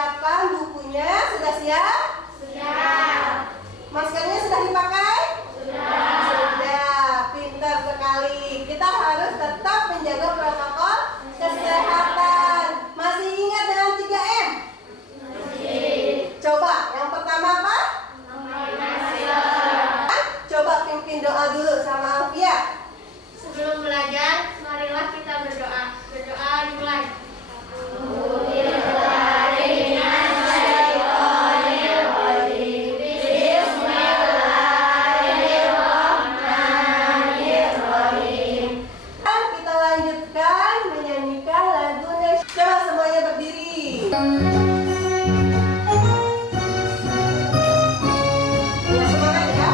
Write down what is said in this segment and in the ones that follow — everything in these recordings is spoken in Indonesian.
siapkan bukunya? Sudah siap? Siap. Maskernya sudah dipakai? Sudah. Sudah, pintar sekali. Kita harus tetap menjaga protokol kesehatan. Masih ingat dengan 3M? Masih. Coba, yang pertama apa? Memakai masker. Coba pimpin doa dulu sama Alfia. Sebelum belajar, marilah kita berdoa. Berdoa dimulai. Kita lanjutkan menyanyikan lagu nasional. Coba semuanya berdiri. Semangat ya.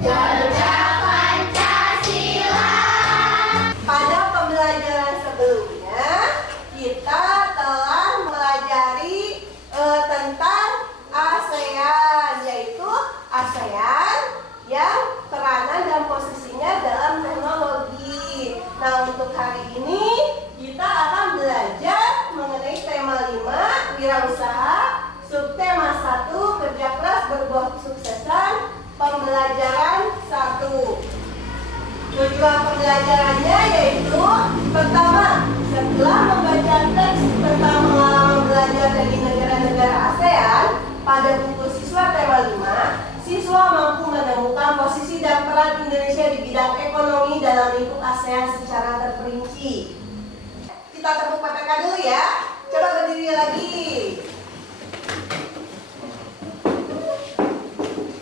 Garuda Pancasila. Pada pembelajaran sebelumnya kita telah mempelajari tentang ASEAN, yaitu ASEAN yang peranan dan posisinya dalam teknologi. Nah, untuk hari ini kita akan belajar mengenai tema 5, wirausaha, subtema 1, kerja keras berbuah kesuksesan, pembelajaran 1. Tujuan pembelajarannya yaitu pertama, setelah membaca teks tentang pengalaman belajar dari negara-negara ASEAN pada buku siswa tema 5, siswa mampu menemukan posisi dan peran Indonesia di bidang ekonomi dalam lingkup ASEAN secara terperinci. Kita tepuk PPK dulu ya. Coba berdiri lagi.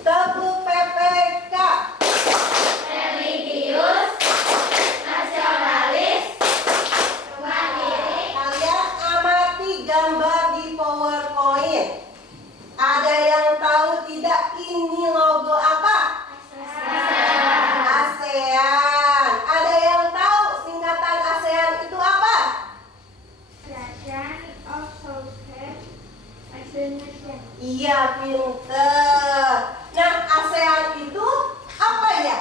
Tepuk PPK. Religius, nasionalis, mandiri. Kalian amati gambar di PowerPoint. Ada yang tahu tidak ini logo apa? ASEAN. Ada yang tahu singkatan ASEAN itu apa? Association of Southeast Asian Nations. Iya, pinter. Nah, ASEAN itu apa ya?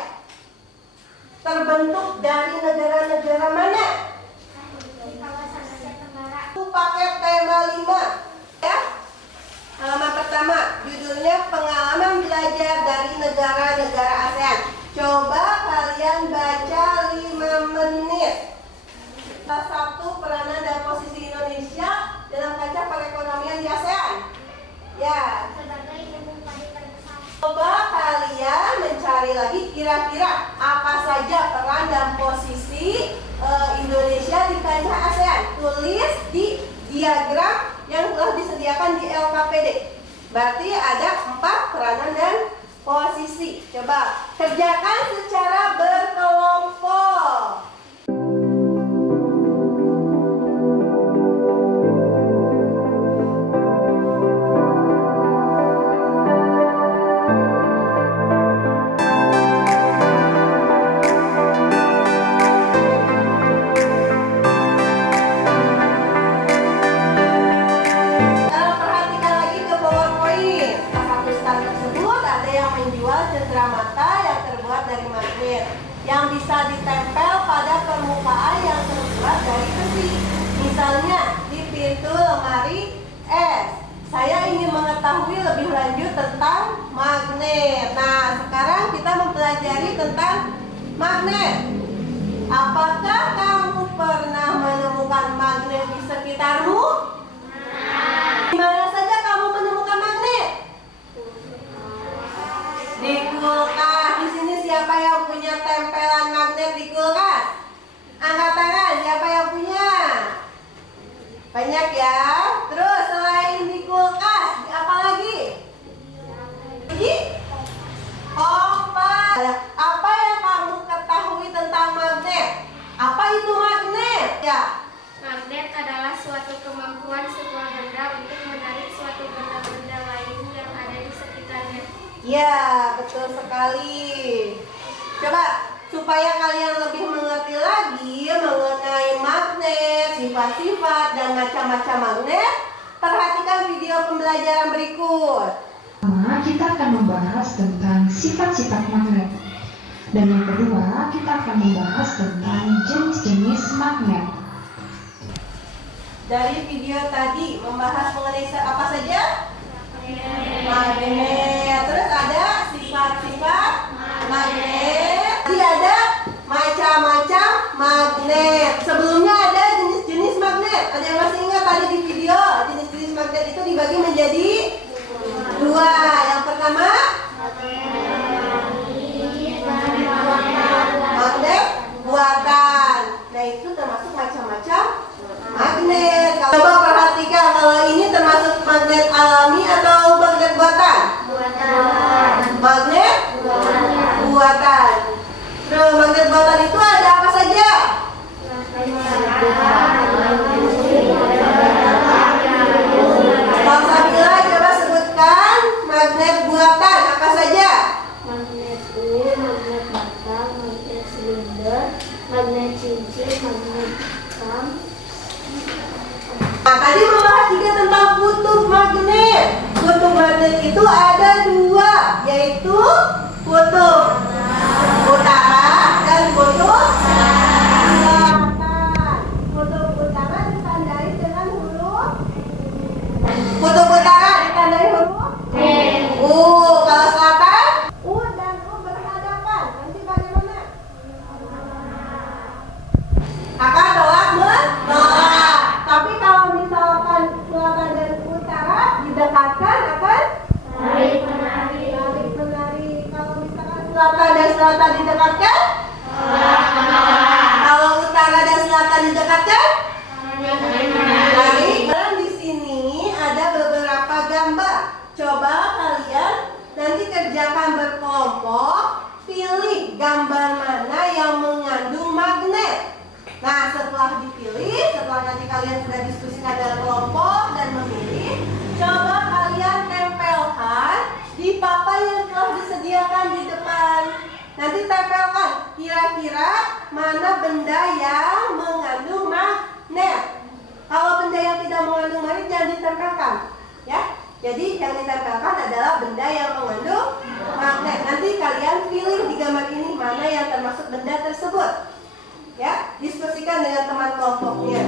Terbentuk dari negara-negara mana? Di kawasan Asia Tenggara. Aku pakai tema 5 ya. Halaman pertama, judulnya pengalaman belajar dari negara-negara ASEAN. Coba kalian baca 5 menit. Salah satu peranan dan posisi Indonesia dalam kancah perekonomian di ASEAN. Ya, Sebagai ibu padi terbesar. coba kalian mencari lagi kira-kira apa saja peran dan posisi Indonesia di kancah ASEAN. Tulis di diagram yang telah disediakan di LKPD. Berarti ada 4 peranan dan posisi. Coba kerjakan secara berkelompok. Perhatikan lagi ke PowerPoint. Satu stand tersebut ada yang menjual cenderamata yang terbuat dari magnet yang bisa ditempel pada permukaan yang terbuat dari besi. Misalnya di pintu lemari es. Saya ingin mengetahui lebih lanjut tentang magnet. Nah, sekarang kita mempelajari tentang magnet. Apakah kamu pernah menemukan magnet di sekitarmu? Di mana saja kamu menemukan magnet? Di kulkas. Di sini siapa yang punya tempelan magnet di kulkas? Angkat tangan. Siapa yang punya? Banyak ya. Terus selain di kulkas, di apa lagi? Di kompas. Apa yang kamu ketahui tentang magnet? Apa itu magnet? Ya. Magnet adalah suatu kemampuan sebuah benda untuk menarik suatu benda-benda lain yang ada di sekitarnya. Ya, betul sekali. Coba supaya kalian lebih mengerti lagi mengenai magnet, sifat-sifat dan macam-macam magnet, perhatikan video pembelajaran berikut. Pertama, kita akan membahas tentang sifat-sifat magnet. Dan yang kedua, kita akan membahas tentang jenis-jenis magnet. dari video tadi membahas mengenai apa saja? Magnet. Terus ada sifat-sifat magnet. Jadi ada macam-macam magnet. Sebelumnya ada jenis-jenis magnet. Ada yang masih ingat tadi di video? Jenis-jenis magnet itu dibagi menjadi dua. Yang pertama magnet buatan. Nah itu termasuk macam-macam magnet. Coba perhatikan, kalau ini termasuk magnet alami atau magnet buatan? Magnet buatan. Nah, magnet buatan itu ada apa saja? Bang Sabila, coba sebutkan magnet buatan apa saja? Magnet kuil, magnet batang, magnet silinder, magnet cincin, magnet kam. Nah, tadi membahas juga tentang kutub magnet. Kutub magnet itu ada dua, yaitu kutub utara dan kutub selatan. Kutub utara ditandai dengan huruf. Kutub utara ditandai huruf U. Kalau selatan U dan U berhadapan. Nanti bagaimana? Akan tolak menolak. Tapi kalau misalkan selatan dan utara didekatkan akan Tarik menarik. tarik menarik. Kalau misalkan selatan dan selatan didekatkan, kalau utara dan selatan didekatkan, tarik. Dan di sini ada beberapa gambar. Coba kalian nanti kerjakan berkelompok, pilih gambar mana yang mengandung magnet. Nah, setelah dipilih, setelah nanti kalian sudah diskusikan dalam kelompok dan memilih, coba kalian tempelkan di papan yang telah disediakan di depan. Nanti tempelkan kira-kira mana benda yang mengandung magnet. Kalau benda yang tidak mengandung magnet jangan ditempelkan, ya. Jadi yang ditempelkan adalah benda yang mengandung magnet. Nanti kalian pilih di gambar ini mana yang termasuk benda tersebut. Ya, diskusikan dengan teman kelompoknya.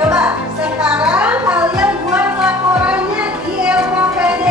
Coba sekarang kalian buat laporannya di LKPD.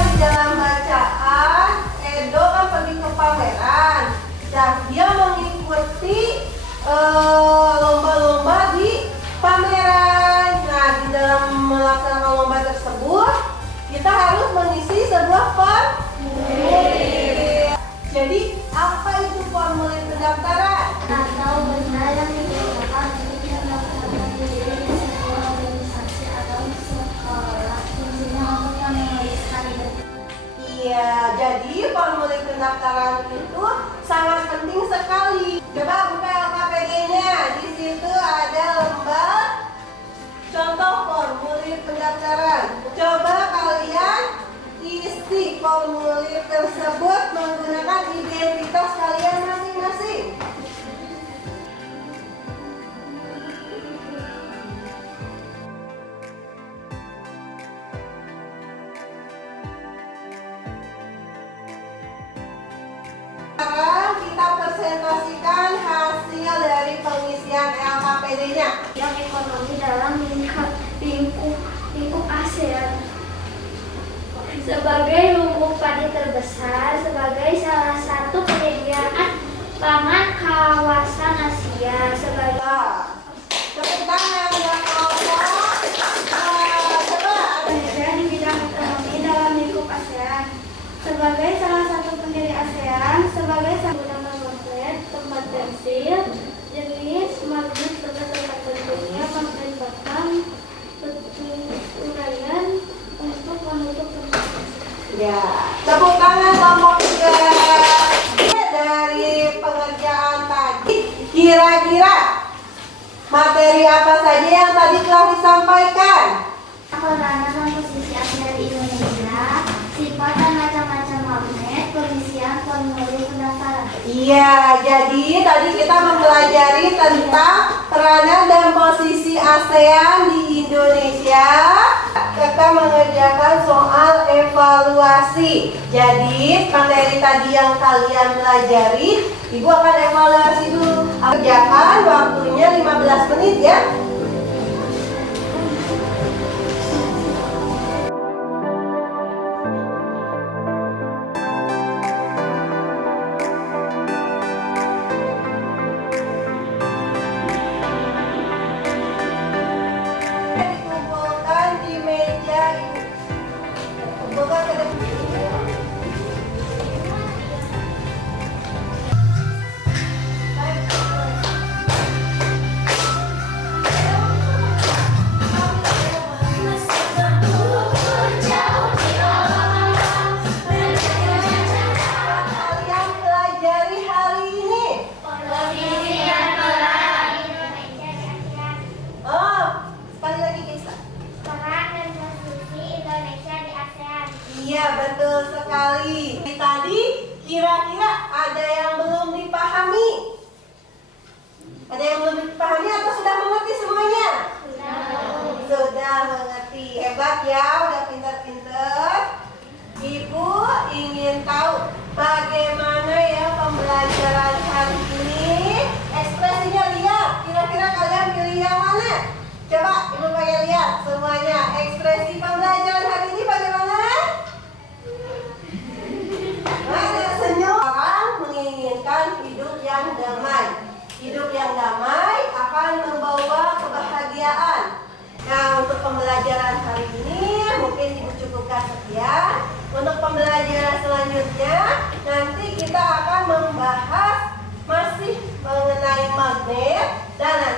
Di dalam bacaan, Edo kan pergi ke pameran dan dia mengikuti lomba-lomba di pameran. Nah, di dalam melaksanakan lomba tersebut, kita harus mengisi sebuah formulir. Jadi, apa itu formulir pendaftaran? Atau benda yang digunakan untuk mendaftarkan diri di sebuah organisasi atau sekolah. Fungsinya untuk menuliskan identitas. Iya, jadi formulir pendaftaran itu sangat penting sekali. Coba buka LKPD-nya. Di situ ada lembar contoh formulir pendaftaran. Coba kalian isi formulir tersebut menggunakan identitas kalian masing-masing. Sekarang kita presentasikan hasil dari pengisian LKPD-nya. Yang ekonomi dalam lingkup ASEAN sebagai lumbung padi terbesar, sebagai salah satu penyediaan pangan kawasan Asia, sebagai Kira-kira materi apa saja yang tadi telah disampaikan? Peranan dan posisi asli Indonesia, sifat dan macam-macam magnet, pengisian formulir pendaftaran. Iya, jadi tadi kita mempelajari tentang peranan dan posisi ASEAN di Indonesia. Kita mengerjakan soal evaluasi. Jadi materi tadi yang kalian pelajari, Ibu akan evaluasi dulu. Kerjakan waktunya 15 menit ya. Dikumpulkan di meja ini. Kumpulkan ke depan. Kalian pelajari hari ini. Pengisian peran Indonesia di ASEAN. Oh, sekali lagi Kisa. Peran dan posisi Indonesia di ASEAN. Iya, betul sekali. Tadi kira-kira ada yang belum dipahami? Ada yang belum dipahami atau sudah mengerti semuanya? Sudah mengerti. Hebat ya, udah pintar-pintar. Ibu ingin tahu bagaimana ya pembelajaran hari ini. Ekspresinya lihat. Kira-kira kalian pilih yang mana? Coba Ibu pengen lihat semuanya. Ekspresi pembelajaran hari ini bagaimana? Ada senyum. Orang menginginkan hidup yang damai. Hidup yang damai akan membawa kebahagiaan. Nah, untuk pembelajaran hari ini mungkin Ibu cukupkan sekian. Untuk pembelajaran selanjutnya nanti kita akan membahas masih mengenai magnet dan